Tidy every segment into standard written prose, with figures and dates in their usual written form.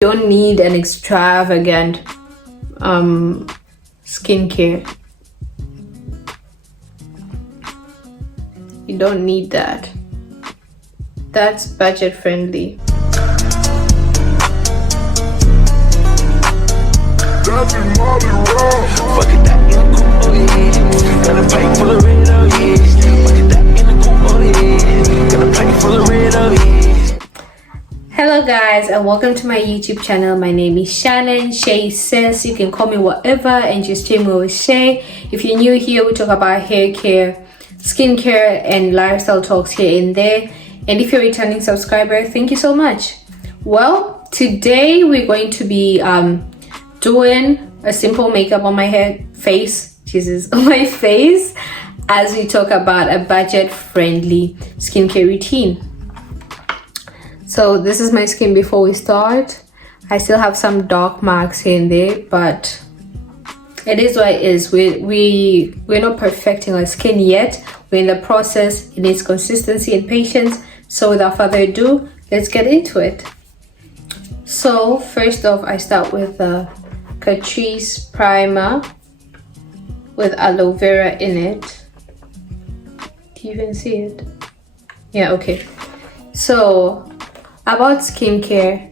don't need an extravagant skincare. You don't need that. That's budget friendly. Hello guys, and welcome to my YouTube channel. My name is Shannon Shay Says. You can call me whatever and just stream with Shay. If you're new here, we talk about hair care, skincare, and lifestyle talks here and there. And if you're a returning subscriber, thank you so much. Well, today we're going to be doing a simple makeup on my face on my face, as we talk about a budget friendly skincare routine. So this is my skin before we start. I still have some dark marks here and there, but it is what it is. We're not perfecting our skin yet. We're in the process. It needs consistency and patience. So without further ado, let's get into it. So first off, I start with the Catrice primer with aloe vera in it. Do you even see it? Yeah, okay. So about skincare,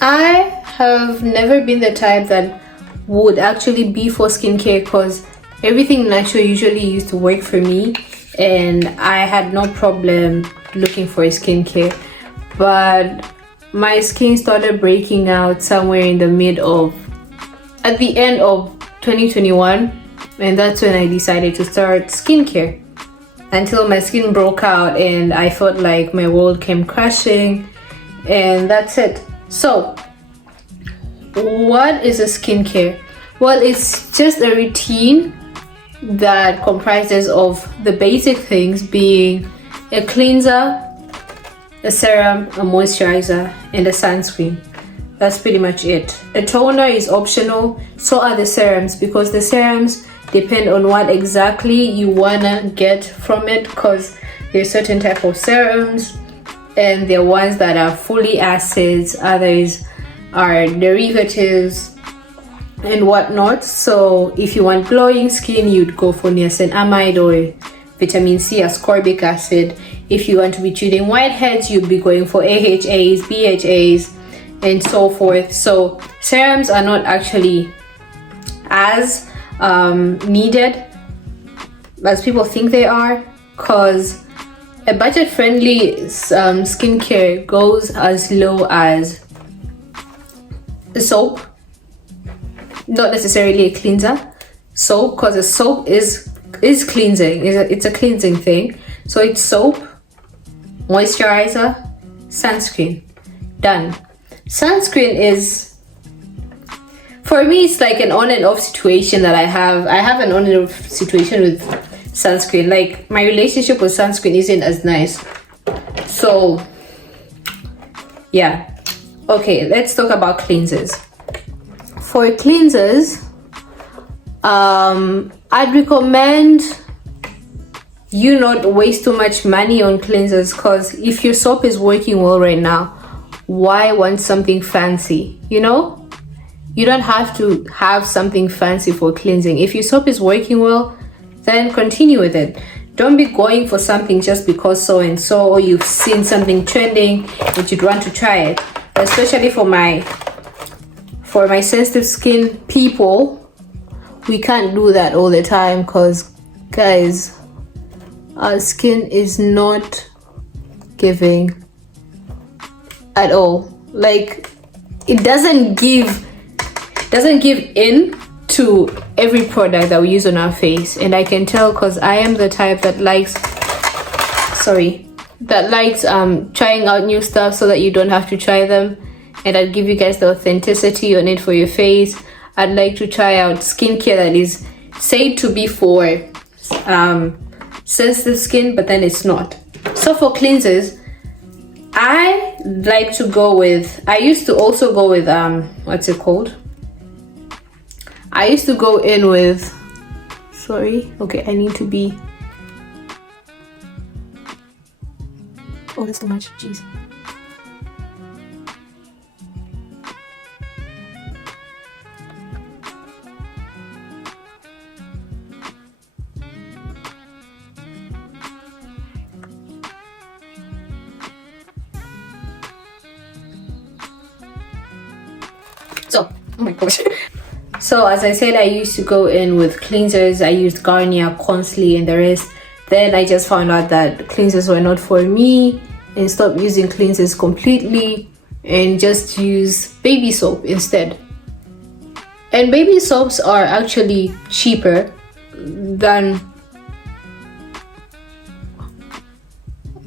I have never been the type that would actually be for skincare because everything natural usually used to work for me, and I had no problem looking for a skincare. But my skin started breaking out somewhere at the end of 2021, and that's when I decided to start skincare. Until my skin broke out and I felt like my world came crashing, and that's it. So what is a skincare? Well, it's just a routine that comprises of the basic things being a cleanser, a serum, a moisturizer, and a sunscreen. That's pretty much it. A toner is optional, so are the serums, because the serums depend on what exactly you wanna get from it, because there's certain type of serums and there are ones that are fully acids, others are derivatives and whatnot. So if you want glowing skin, you'd go for niacinamide or vitamin C, ascorbic acid. If you want to be treating whiteheads, you'd be going for AHAs, BHAs, and so forth. So serums are not actually as needed as people think they are, because a budget friendly skincare goes as low as a soap, not necessarily a cleanser. Soap, because a soap is cleansing, it's a cleansing thing. So it's soap, moisturizer, sunscreen, done. Sunscreen is, for me, it's like an on and off situation that I have. I have an on and off situation with sunscreen. Like, my relationship with sunscreen isn't as nice. So yeah. Okay, let's talk about cleansers. For cleansers, I'd recommend you not waste too much money on cleansers, because if your soap is working well right now, why want something fancy? You know, you don't have to have something fancy for cleansing. If your soap is working well, then continue with it. Don't be going for something just because so and so, or you've seen something trending that you'd want to try it. Especially for my sensitive skin people, we can't do that all the time, because guys, our skin is not giving at all. Like, it doesn't give in to every product that we use on our face. And I can tell, because I am the type that likes trying out new stuff so that you don't have to try them, and I'll give you guys the authenticity on it for your face. I'd like to try out skincare that is said to be for sensitive skin, but then it's not. So for cleansers, I used to also go with what's it called? I used to go in with, okay, I need to be, oh, that's too much, jeez. So, oh my gosh. So as I said, I used to go in with cleansers. I used Garnier constantly and the rest. Then I just found out that cleansers were not for me and stopped using cleansers completely and just use baby soap instead. And baby soaps are actually cheaper than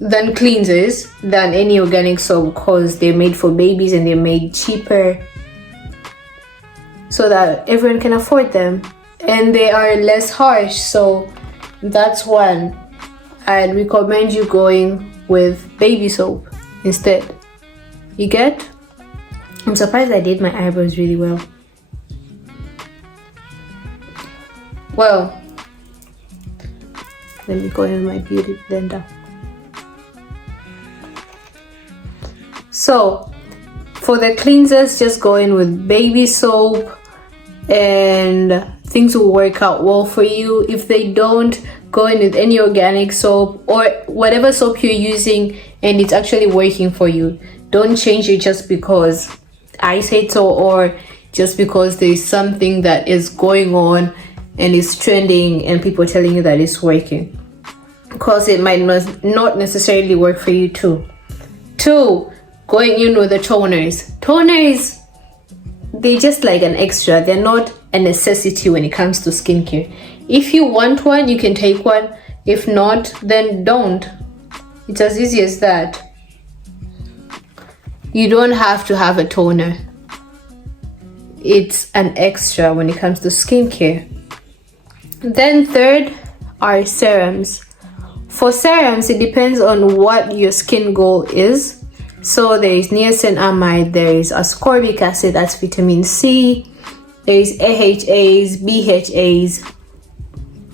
cleansers, than any organic soap, because they're made for babies and they're made cheaper so that everyone can afford them, and they are less harsh. So that's one. I'd recommend you going with baby soap instead. You get? I'm surprised I did my eyebrows really well. Well, let me go in with my beauty blender. So for the cleansers, just go in with baby soap and things will work out well for you. If they don't, go in with any organic soap or whatever soap you're using and it's actually working for you. Don't change it just because I said so, or just because there's something that is going on and it's trending and people are telling you that it's working, because it might not necessarily work for you too. 2, going in with the toners. Toners, they're just like an extra. They're not a necessity when it comes to skincare. If you want one, you can take one. If not, then don't. It's as easy as that. You don't have to have a toner. It's an extra when it comes to skincare. Then 3rd are serums. For serums, it depends on what your skin goal is. So there is niacinamide, there is ascorbic acid, that's vitamin C, there is AHAs, BHAs,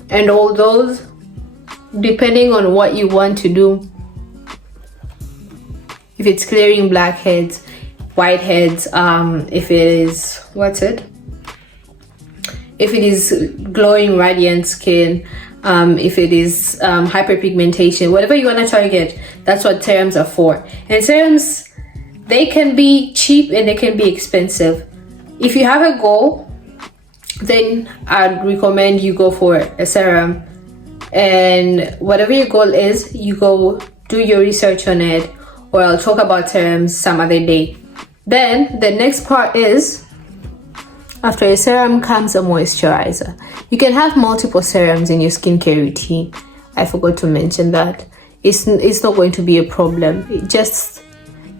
and all those, depending on what you want to do. If it's clearing blackheads, whiteheads, if it is, if it is glowing radiant skin, if it is hyperpigmentation, whatever you want to target, that's what serums are for. And serums, they can be cheap and they can be expensive. If you have a goal, then I'd recommend you go for a serum, and whatever your goal is, you go do your research on it, or I'll talk about serums some other day. Then the next part is, after a serum comes a moisturizer. You can have multiple serums in your skincare routine. I forgot to mention that. It's not going to be a problem. You just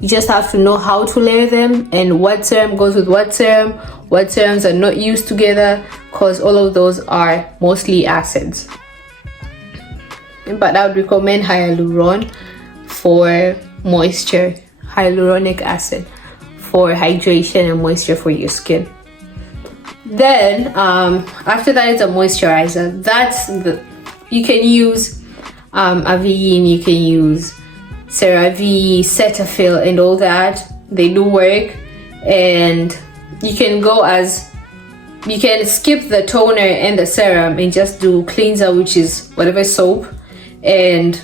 have to know how to layer them and what serum goes with what serums are not used together, because all of those are mostly acids. But I would recommend hyaluron for moisture, hyaluronic acid for hydration and moisture for your skin. Then after that is a moisturizer. You can use Avene, you can use CeraVe, Cetaphil, and all that. They do work, and you can skip the toner and the serum and just do cleanser, which is whatever soap, and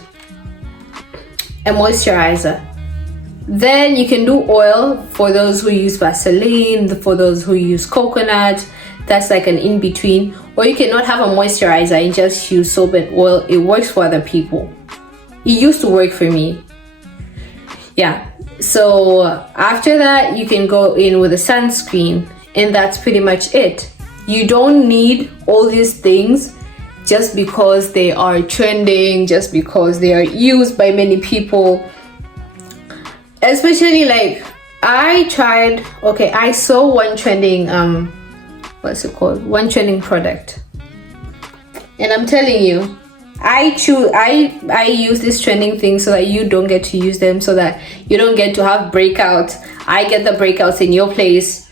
a moisturizer. Then you can do oil for those who use Vaseline, for those who use coconut. That's like an in-between. Or you cannot have a moisturizer and just use soap and oil. It works for other people. It used to work for me. Yeah. So after that, you can go in with a sunscreen, and that's pretty much it. You don't need all these things just because they are trending, just because they are used by many people. Especially like I saw one trending one trending product, and I'm telling you, I use this trending thing so that you don't get to use them, so that you don't get to have breakouts. I get the breakouts in your place.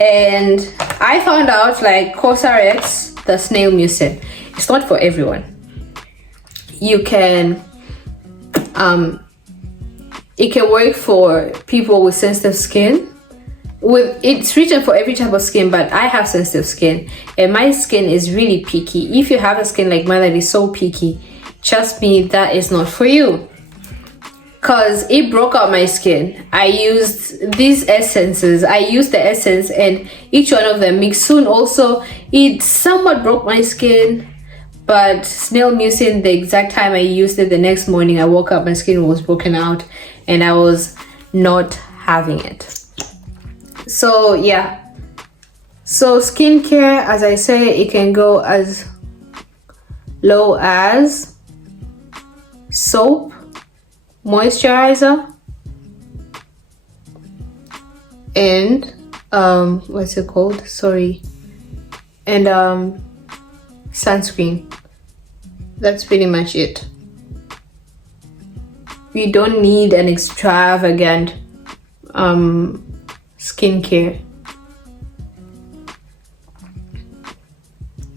And I found out like Cosrx, the snail mucin, it's not for everyone. You can it can work for people with sensitive skin. It's written for every type of skin, but I have sensitive skin and my skin is really picky. If you have a skin like mine that is so picky, trust me, that is not for you. because it broke out my skin. I used these essences. I used the essence and each one of them mixed. Soon also, it somewhat broke my skin, but snail mucin, the exact time I used it, the next morning I woke up, my skin was broken out and I was not having it. So yeah, so skincare, as I say, it can go as low as soap, moisturizer, and what's it called, sorry, and sunscreen. That's pretty much it. We don't need an extravagant skincare.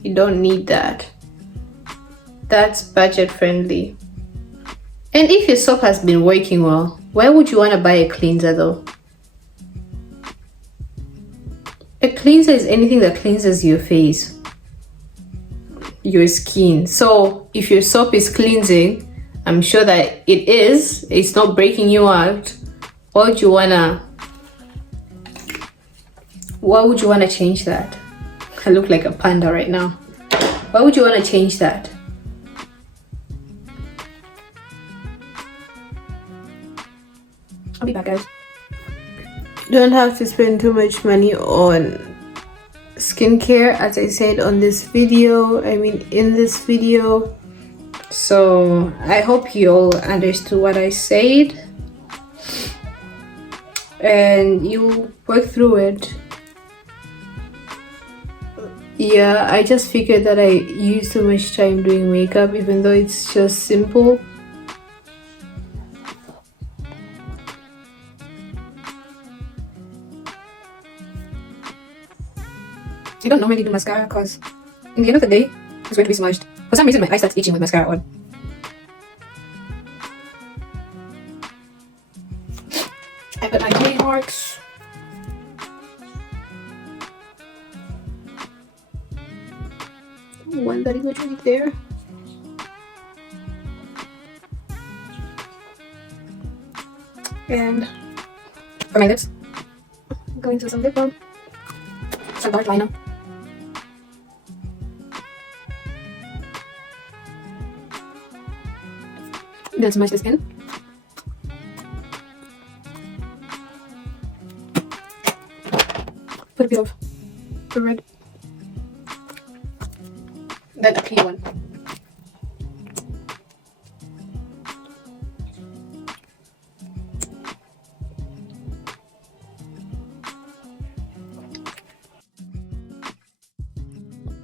You don't need that. That's budget friendly. And if your soap has been working well, why would you want to buy a cleanser though? A cleanser is anything that cleanses your face, your skin. So if your soap is cleansing, I'm sure that it is, it's not breaking you out, why would you wanna change that? I look like a panda right now. Why would you want to change that? I'll be back, guys. You don't have to spend too much money on skincare, as I said in this video. So I hope you all understood what I said and you work through it. Yeah, I just figured that I use too much time doing makeup, even though it's just simple. I don't normally do mascara because in the end of the day, it's going to be smudged. For some reason, my eye starts itching with mascara on. I put my clay marks. One that is literally there. And for my lips, I'm going to some lip balm, some dark liner. Then smudge the skin. Put a bit of the red. Then a clean one.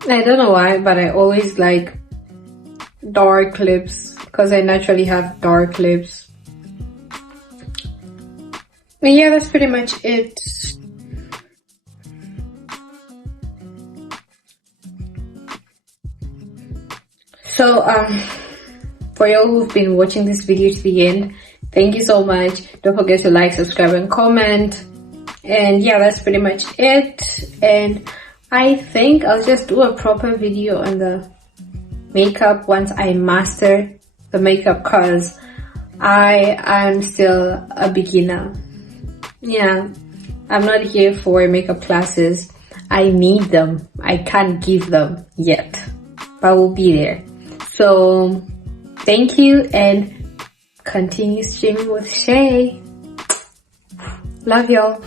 I don't know why, but I always like dark lips because I naturally have dark lips. And yeah, that's pretty much it. So for y'all who've been watching this video to the end, thank you so much. Don't forget to like, subscribe, and comment. And yeah, that's pretty much it. And I think I'll just do a proper video on the makeup once I master the makeup, cause I am still a beginner. Yeah, I'm not here for makeup classes. I need them. I can't give them yet, but we'll be there. So thank you and continue streaming with Shay. Love y'all.